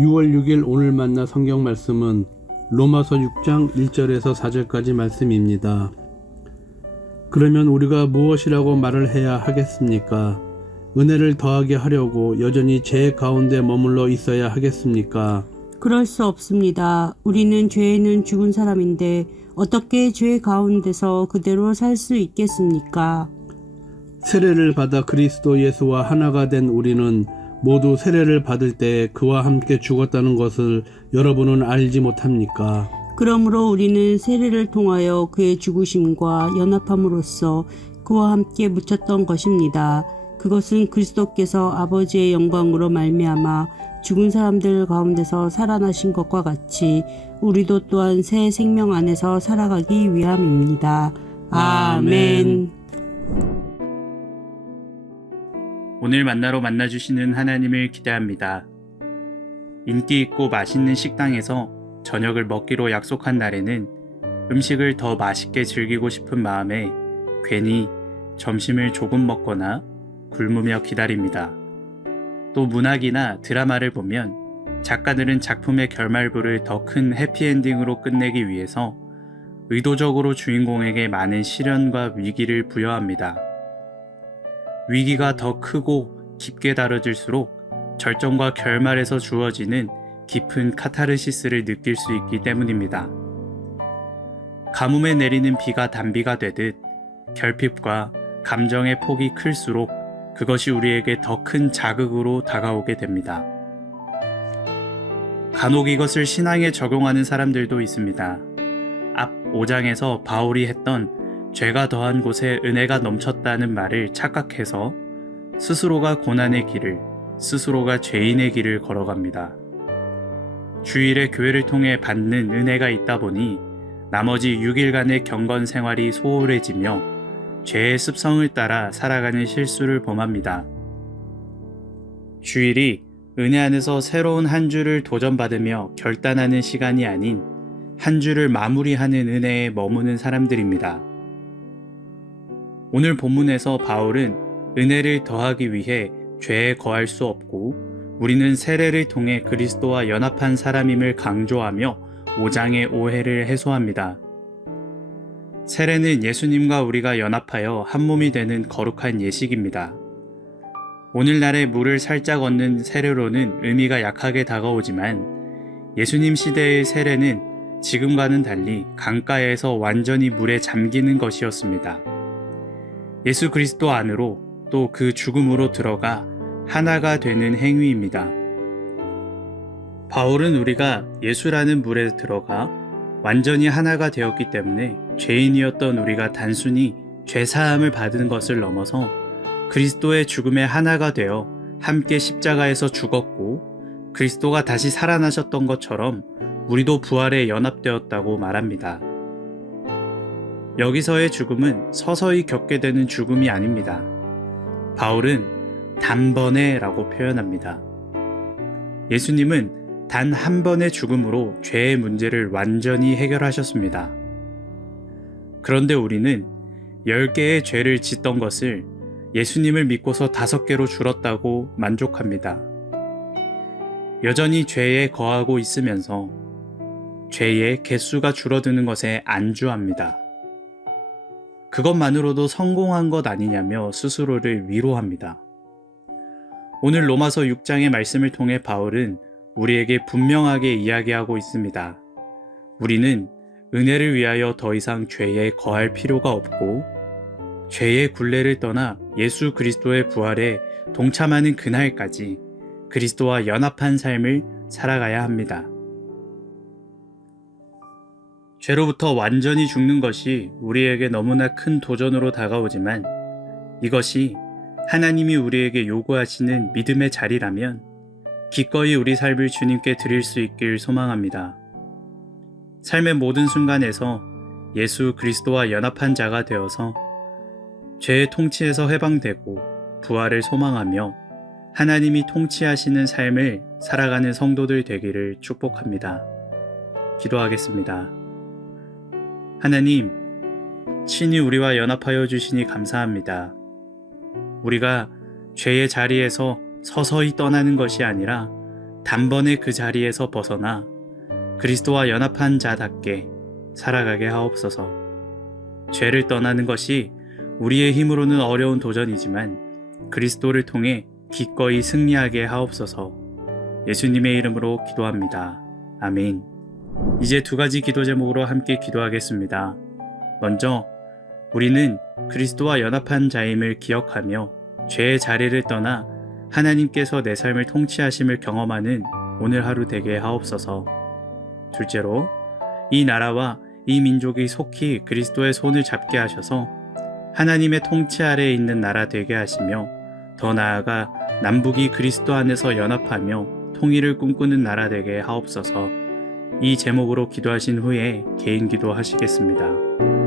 6월 6일 오늘 만나 성경 말씀은 로마서 6장 1절에서 4절까지 말씀입니다. 그러면 우리가 무엇이라고 말을 해야 하겠습니까? 은혜를 더하게 하려고 여전히 죄 가운데 머물러 있어야 하겠습니까? 그럴 수 없습니다. 우리는 죄에는 죽은 사람인데 어떻게 죄 가운데서 그대로 살 수 있겠습니까? 세례를 받아 그리스도 예수와 하나가 된 우리는 모두 세례를 받을 때 그와 함께 죽었다는 것을 여러분은 알지 못합니까? 그러므로 우리는 세례를 통하여 그의 죽으심과 연합함으로써 그와 함께 묻혔던 것입니다. 그것은 그리스도께서 아버지의 영광으로 말미암아 죽은 사람들 가운데서 살아나신 것과 같이 우리도 또한 새 생명 안에서 살아가기 위함입니다. 아멘. 오늘 만나러 만나주시는 하나님을 기대합니다. 인기 있고 맛있는 식당에서 저녁을 먹기로 약속한 날에는 음식을 더 맛있게 즐기고 싶은 마음에 괜히 점심을 조금 먹거나 굶으며 기다립니다. 또 문학이나 드라마를 보면 작가들은 작품의 결말부를 더 큰 해피엔딩으로 끝내기 위해서 의도적으로 주인공에게 많은 시련과 위기를 부여합니다. 위기가 더 크고 깊게 다뤄질수록 절정과 결말에서 주어지는 깊은 카타르시스를 느낄 수 있기 때문입니다. 가뭄에 내리는 비가 단비가 되듯 결핍과 감정의 폭이 클수록 그것이 우리에게 더 큰 자극으로 다가오게 됩니다. 간혹 이것을 신앙에 적용하는 사람들도 있습니다. 앞 5장에서 바울이 했던 죄가 더한 곳에 은혜가 넘쳤다는 말을 착각해서 스스로가 고난의 길을, 스스로가 죄인의 길을 걸어갑니다. 주일에 교회를 통해 받는 은혜가 있다 보니 나머지 6일간의 경건 생활이 소홀해지며 죄의 습성을 따라 살아가는 실수를 범합니다. 주일이 은혜 안에서 새로운 한 주를 도전받으며 결단하는 시간이 아닌 한 주를 마무리하는 은혜에 머무는 사람들입니다. 오늘 본문에서 바울은 은혜를 더하기 위해 죄에 거할 수 없고 우리는 세례를 통해 그리스도와 연합한 사람임을 강조하며 5장의 오해를 해소합니다. 세례는 예수님과 우리가 연합하여 한 몸이 되는 거룩한 예식입니다. 오늘날의 물을 살짝 얻는 세례로는 의미가 약하게 다가오지만 예수님 시대의 세례는 지금과는 달리 강가에서 완전히 물에 잠기는 것이었습니다. 예수 그리스도 안으로 또 그 죽음으로 들어가 하나가 되는 행위입니다. 바울은 우리가 예수라는 물에 들어가 완전히 하나가 되었기 때문에 죄인이었던 우리가 단순히 죄사함을 받은 것을 넘어서 그리스도의 죽음에 하나가 되어 함께 십자가에서 죽었고 그리스도가 다시 살아나셨던 것처럼 우리도 부활에 연합되었다고 말합니다. 여기서의 죽음은 서서히 겪게 되는 죽음이 아닙니다. 바울은 단번에라고 표현합니다. 예수님은 단 한 번의 죽음으로 죄의 문제를 완전히 해결하셨습니다. 그런데 우리는 10개의 죄를 짓던 것을 예수님을 믿고서 5개로 줄었다고 만족합니다. 여전히 죄에 거하고 있으면서 죄의 개수가 줄어드는 것에 안주합니다. 그것만으로도 성공한 것 아니냐며 스스로를 위로합니다. 오늘 로마서 6장의 말씀을 통해 바울은 우리에게 분명하게 이야기하고 있습니다. 우리는 은혜를 위하여 더 이상 죄에 거할 필요가 없고 죄의 굴레를 떠나 예수 그리스도의 부활에 동참하는 그날까지 그리스도와 연합한 삶을 살아가야 합니다. 죄로부터 완전히 죽는 것이 우리에게 너무나 큰 도전으로 다가오지만 이것이 하나님이 우리에게 요구하시는 믿음의 자리라면 기꺼이 우리 삶을 주님께 드릴 수 있길 소망합니다. 삶의 모든 순간에서 예수 그리스도와 연합한 자가 되어서 죄의 통치에서 해방되고 부활을 소망하며 하나님이 통치하시는 삶을 살아가는 성도들 되기를 축복합니다. 기도하겠습니다. 하나님, 친히 우리와 연합하여 주시니 감사합니다. 우리가 죄의 자리에서 서서히 떠나는 것이 아니라 단번에 그 자리에서 벗어나 그리스도와 연합한 자답게 살아가게 하옵소서. 죄를 떠나는 것이 우리의 힘으로는 어려운 도전이지만 그리스도를 통해 기꺼이 승리하게 하옵소서. 예수님의 이름으로 기도합니다. 아멘. 이제 두 가지 기도 제목으로 함께 기도하겠습니다. 먼저 우리는 그리스도와 연합한 자임을 기억하며 죄의 자리를 떠나 하나님께서 내 삶을 통치하심을 경험하는 오늘 하루 되게 하옵소서. 둘째로 이 나라와 이 민족이 속히 그리스도의 손을 잡게 하셔서 하나님의 통치 아래에 있는 나라 되게 하시며 더 나아가 남북이 그리스도 안에서 연합하며 통일을 꿈꾸는 나라 되게 하옵소서. 이 제목으로 기도하신 후에 개인 기도 하시겠습니다.